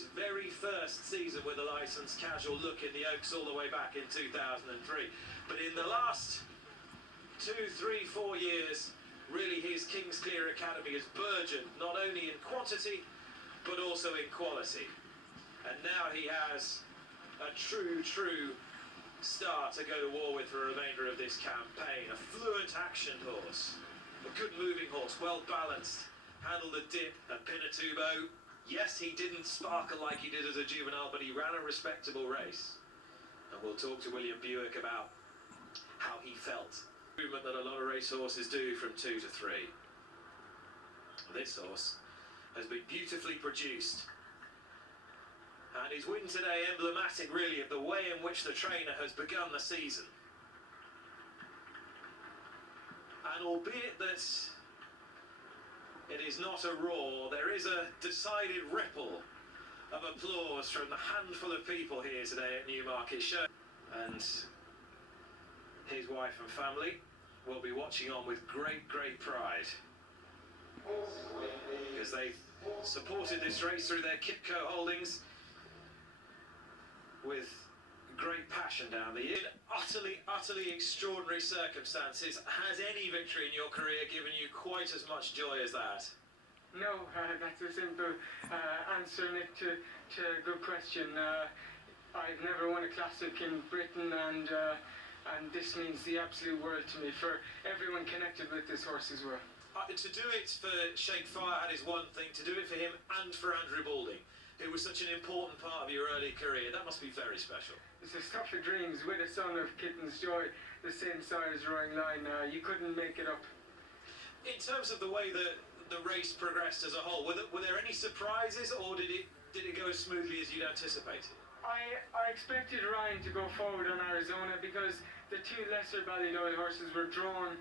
his very first season with a licensed casual look in the Oaks all the way back in 2003. But in the last 2, 3, 4 years, really his Kingsclear Academy has burgeoned, not only in quantity, but also in quality. And now he has a true star to go to war with for the remainder of this campaign. A fluent action horse, a good moving horse, well balanced, handled the dip at Pinatubo. Yes, he didn't sparkle like he did as a juvenile, but he ran a respectable race. And we'll talk to William Buick about how he felt. Movement that a lot of racehorses do from 2 to 3. This horse has been beautifully produced. And his win today emblematic really of the way in which the trainer has begun the season. And albeit that it is not a roar, there is a decided ripple of applause from the handful of people here today at Newmarket show. And his wife and family will be watching on with great pride, because they've supported this race through their Kameko holdings with great passion down the year. Utterly extraordinary circumstances. Has any victory in your career given you quite as much joy as that? No, that's a simple answer, Nick, to a good question. I've never won a classic in Britain, and this means the absolute world to me, for everyone connected with this horse as well. To do it for Sheikh Fahad is one thing, to do it for him and for Andrew Balding, who was such an important part of your early career, that must be very special. It's a stuff of dreams with a son of Kitten's Joy, the same side as Roaring Lion. You couldn't make it up. In terms of the way that the race progressed as a whole, were there any surprises, or did it go as smoothly as you'd anticipated? I expected Ryan to go forward on Arizona, because the 2 lesser Ballydoyle horses were drawn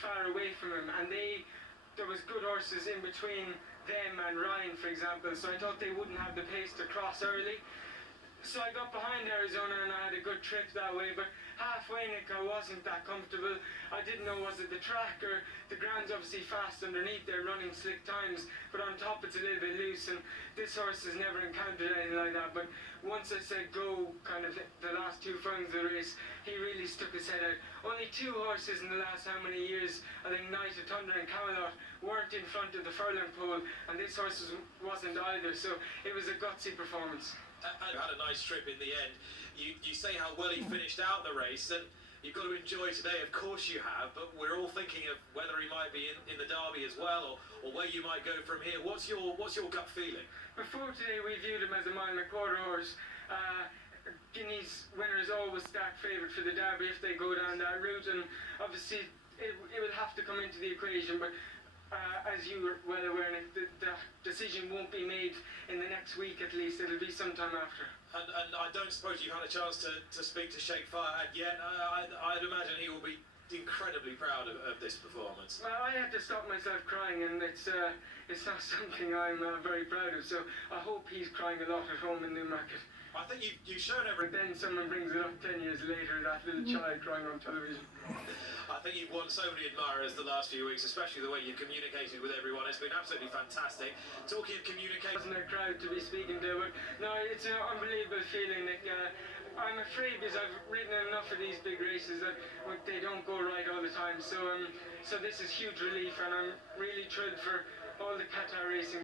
far away from him, and there was good horses in between them and Ryan, for example, so I thought they wouldn't have the pace to cross early. So I got behind Arizona and I had a good trip that way, but halfway, Nick, I wasn't that comfortable. I didn't know, was it the track or the ground's obviously fast underneath there, running slick times, but on top it's a little bit loose, and this horse has never encountered anything like that. But once I said go, kind of the last 2 furlongs of the race, he really stuck his head out. Only 2 horses in the last how many years, I think Night of Thunder and Camelot, weren't in front of the furlong pole, and this horse wasn't either, so it was a gutsy performance. And had a nice trip in the end. You say how well he finished out the race, and you've got to enjoy today, of course you have, but we're all thinking of whether he might be in the Derby as well, or where you might go from here. What's your gut feeling? Before today we viewed him as a 1.25 mile horse. Guineas winner is always stark favourite for the Derby if they go down that route, and obviously it will have to come into the equation, but as you were well aware, Nick, the decision won't be made in the next week at least. It'll be sometime after. And I don't suppose you've had a chance to speak to Sheikh Fahad yet. I'd imagine he will be incredibly proud of this performance. Well, I had to stop myself crying, and it's not something I'm very proud of, so I hope he's crying a lot at home in Newmarket. I think you've shown every... But then someone brings it up 10 years later, that little child crying on television. I think you've won so many admirers the last few weeks, especially the way you've communicated with everyone. It's been absolutely fantastic. Talking of communication... Wasn't a crowd to be speaking to, but no, it's an unbelievable feeling, Nick. I'm afraid, because I've ridden enough of these big races, that they don't go right all the time. So this is huge relief, and I'm really thrilled for all the Qatar racing.